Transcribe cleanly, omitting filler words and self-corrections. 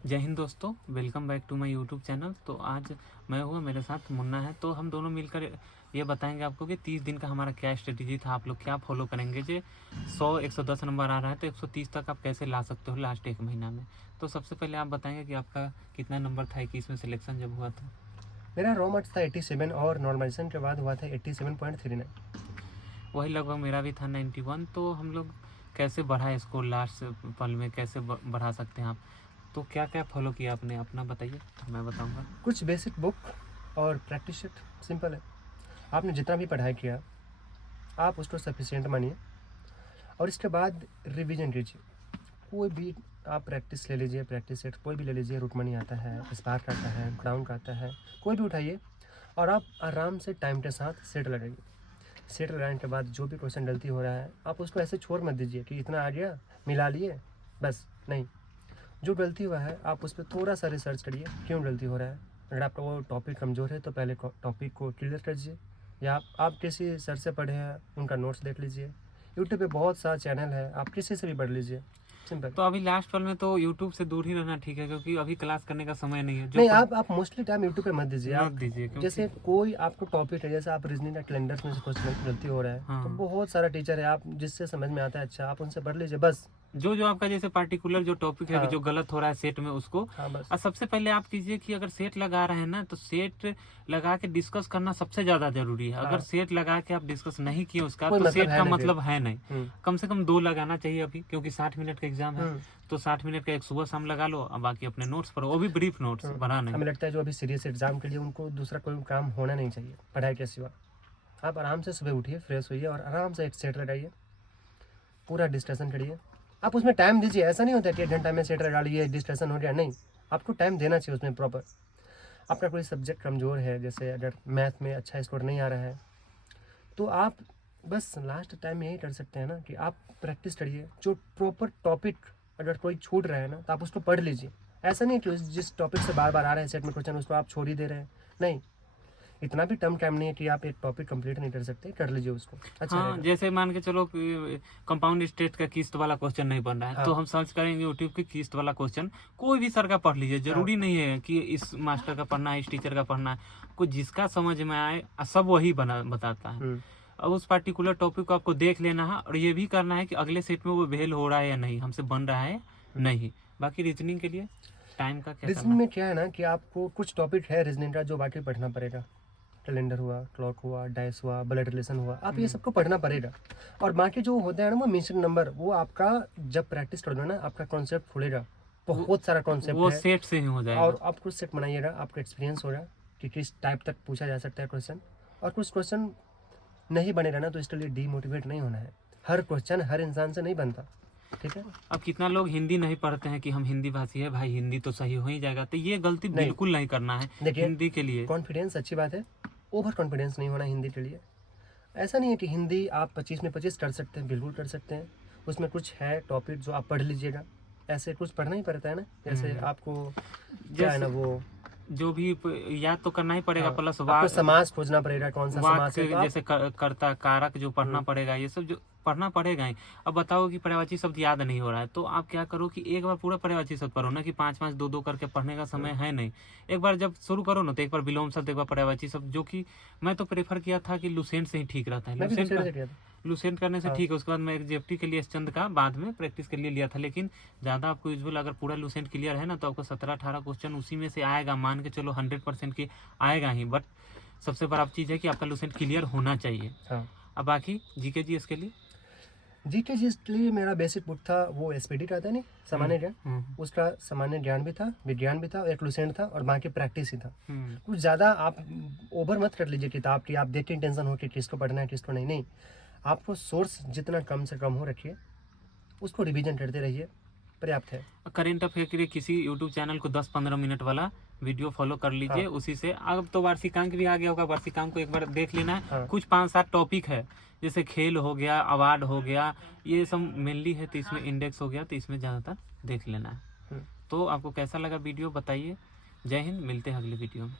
जय हिंद दोस्तों, welcome back to my YouTube channel. तो आज मैं हुआ, मेरे साथ मुन्ना है। तो हम दोनों मिलकर ये बताएंगे आपको कि 30 दिन का हमारा क्या स्ट्रेटेजी था, आप लोग क्या फॉलो करेंगे। जो 100-110 नंबर आ रहा है तो 130 तक आप कैसे ला सकते हो लास्ट एक महीना में। तो सबसे पहले आप बताएंगे कि आपका कितना नंबर था 21 में सिलेक्शन जब हुआ था। मेरा रॉ मार्क्स था 87 और नॉर्मलाइजेशन के बाद हुआ था 87.39। वही लगभग मेरा भी था 91। तो हम लोग कैसे बढ़ा इसको, लास्ट पल में कैसे बढ़ा सकते हैं आप। तो क्या क्या फॉलो किया आपने, अपना बताइए, मैं बताऊंगा। कुछ बेसिक बुक और प्रैक्टिस सेट, सिंपल है। आपने जितना भी पढ़ाई किया आप उसको सफिशिएंट मानिए और इसके बाद रिवीजन कीजिए। कोई भी आप प्रैक्टिस ले लीजिए, प्रैक्टिस सेट कोई भी ले लीजिए। रूटमनी आता है, स्पार्क आता है, क्राउन का आता है, कोई भी उठाइए और आप आराम से टाइम के साथ सेट लगाइए। सेट लगाने के बाद जो भी क्वेश्चन गलती हो रहा है आप उसको ऐसे छोड़ मत दीजिए कि इतना आ गया मिला लिए बस, नहीं। जो गलती हुआ है आप उस पर थोड़ा सा रिसर्च करिए, क्यों गलती हो रहा है। अगर आपका वो टॉपिक कमज़ोर है तो पहले टॉपिक को क्लियर कर दीजिए, या आप किसी सर से पढ़े हैं उनका नोट्स देख लीजिए। यूट्यूब पे बहुत सारा चैनल है, आप किसी से भी पढ़ लीजिए, सिंपल। तो अभी लास्ट पल में तो यूट्यूब से दूर ही रहना ठीक है, क्योंकि अभी क्लास करने का समय नहीं है। नहीं, आप मोस्टली टाइम यूट्यूब पे मत दीजिए। मत आप दीजिए, जैसे कोई आपको टॉपिक है, जैसे आप रीजनिंग का कैलेंडर में से क्वेश्चन गलती हो रहा है हाँ। तो बहुत सारा टीचर है, आप जिससे समझ में आता है अच्छा आप उनसे पढ़ लीजिए बस। जो आपका जैसे पार्टिकुलर जो टॉपिक है हाँ। कि जो गलत हो रहा है सेट में उसको। हाँ बस। और सबसे पहले आप कीजिए कि अगर सेट लगा रहे हैं ना तो सेट लगा के डिस्कस करना सबसे ज्यादा जरूरी है। अगर सेट लगा के आप डिस्कस नहीं किए उसका तो सेट का मतलब है नहीं। कम से कम 2 लगाना चाहिए अभी, क्योंकि 60 मिनट का एग्जाम है। तो 60 मिनट का एक सुबह शाम लगा लो और बाकी अपने नोट्स पर, वो भी ब्रीफ नोट्स बना नहीं। हमें लगता है जो अभी सीरियस एग्जाम के लिए उनको दूसरा कोई काम होना नहीं चाहिए पढ़ाई के सिवा। आप आराम से सुबह उठिए, फ्रेश होइए और आराम से एक सेट लगाइए, पूरा डिस्कशन करिए। आप उसमें टाइम दीजिए, ऐसा नहीं होता कि 1 घंटा में सेट लगा लिए डिस्कशन हो गया, नहीं। आपको टाइम देना चाहिए उसमें प्रॉपर। आपका कोई सब्जेक्ट कमज़ोर है, जैसे अगर मैथ में अच्छा स्कोर नहीं आ रहा है तो आप बस लास्ट टाइम में यही कर सकते हैं ना कि आप प्रैक्टिस करिए। जो प्रॉपर टॉपिक अगर कोई छूट रहा है ना तो आप उसको पढ़ लीजिए। ऐसा नहीं कि जिस टॉपिक से बार बार आ रहा है सेट में क्वेश्चन उसको आप छोड़ ही दे रहे हैं, नहीं। इतना भी टर्म टाइम नहीं है कि आप एक टॉपिक कंप्लीट नहीं कर सकते, कर लीजिए उसको, अच्छा हाँ, जैसे मान के चलो कंपाउंड स्टेट का किस्त वाला क्वेश्चन नहीं बन रहा है। हाँ। तो हम सर्च करेंगे यूट्यूब के किस्त वाला क्वेश्चन, कोई भी सर का पढ़ लीजिए। जरूरी नहीं है कि इस मास्टर का पढ़ना है, इस टीचर का पढ़ना है। कोई जिसका समझ में आए सब वही बताता है। अब उस पार्टिकुलर टॉपिक को आपको देख लेना है और ये भी करना है कि अगले सेट में वो भेल हो रहा है या नहीं, हमसे बन रहा है नहीं। बाकी रीजनिंग के लिए टाइम का क्या? रीजनिंग में क्या है ना कि आपको कुछ टॉपिक है रीजनिंग का जो बाकी पढ़ना पड़ेगा। कैलेंडर हुआ, क्लॉक हुआ, डाइस हुआ, ब्लड रिलेशन हुआ, आप ये सबको पढ़ना पड़ेगा। और बाकी जो होते हैं ना वो मिशन नंबर, वो आपका जब प्रैक्टिस करोगे ना आपका कॉन्सेप्ट खुलेगा। बहुत सारा कॉन्सेप्ट वो है, सेट से ही हो जाएगा। और आप कुछ सेट बनाइएगा, आपको एक्सपीरियंस होगा कि किस टाइप तक पूछा जा सकता है क्वेश्चन। और कुछ क्वेश्चन नहीं बनेगा ना तो इसके लिए डीमोटिवेट नहीं होना है। हर क्वेश्चन हर इंसान से नहीं बनता, ठीक है। अब कितना लोग हिंदी नहीं पढ़ते हैं कि हम हिंदी भाषी है, भाई हिंदी तो सही हो ही जाएगा। तो ये गलती बिल्कुल नहीं करना है हिंदी के लिए। कॉन्फिडेंस अच्छी बात है, ओवर कॉन्फिडेंस नहीं होना हिंदी के लिए। ऐसा नहीं है कि हिंदी आप 25 में 25 कर सकते हैं, बिल्कुल कर सकते हैं। उसमें कुछ है टॉपिक जो आप पढ़ लीजिएगा, ऐसे कुछ पढ़ना ही पड़ता है ना। जैसे आपको क्या है ना, वो जो भी याद तो करना ही पड़ेगा। प्लस आपको समास खोजना पड़ेगा, कौन सा समास है, जैसे कर्ता कारक जो पढ़ना पड़ेगा, ये सब जो पढ़ना पड़ेगा ही। अब बताओ कि पर्यायवाची शब्द याद नहीं हो रहा है तो आप क्या करो कि एक बार पूरा पर्यायवाची शब्द पढ़ो ना, कि 5-5 2-2 करके पढ़ने का समय है नहीं। एक बार जब शुरू करो ना तो एक बार विलोम शब्द, एक बार पर्यायवाची शब्द, जो कि मैं तो प्रेफर किया था कि लुसेंट से ही ठीक रहता है। लुसेंट करने से ठीक है। उसके बाद मैं एक जेएफटी के लिए चंद का बाद में प्रैक्टिस के लिए लिया था। लेकिन ज़्यादा आपको यूजुअल अगर पूरा लुसेंट क्लियर है ना तो आपको 17-18 क्वेश्चन उसी में से आएगा, मान के चलो 100% की आएगा ही। बट सबसे बड़ा चीज़ है कि आपका लुसेंट क्लियर होना चाहिए। अब बाकी जीके जीएस के लिए, जीके जीएस के लिए मेरा बेसिक बुक था वो एसपीडी का था, नहीं सामान्य ज्ञान। उसका सामान्य ज्ञान भी था, विज्ञान भी था, एक लुसेंट था और बाकी प्रैक्टिस ही था। कुछ ज़्यादा आप ओवर मत कर लीजिए किताब की, आप देख के टेंशन हो कि किसको पढ़ना है किसको नहीं। नहीं, आपको सोर्स जितना कम से कम हो रखिए, उसको रिवीजन करते रहिए, पर्याप्त है। करेंट अफेयर के लिए किसी यूट्यूब चैनल को 10-15 मिनट वाला वीडियो फॉलो कर लीजिए। उसी से अब तो वार्षिकांक भी आ गया होगा, वार्षिकांक को एक बार देख लेना है। कुछ 5-7 टॉपिक है, जैसे खेल हो गया, अवार्ड हो गया, ये सब मेनली है। तो इसमें इंडेक्स हो गया, तो इसमें ज़्यादातर देख लेना है। तो आपको कैसा लगा वीडियो बताइए। जय हिंद, मिलते हैं अगले वीडियो में।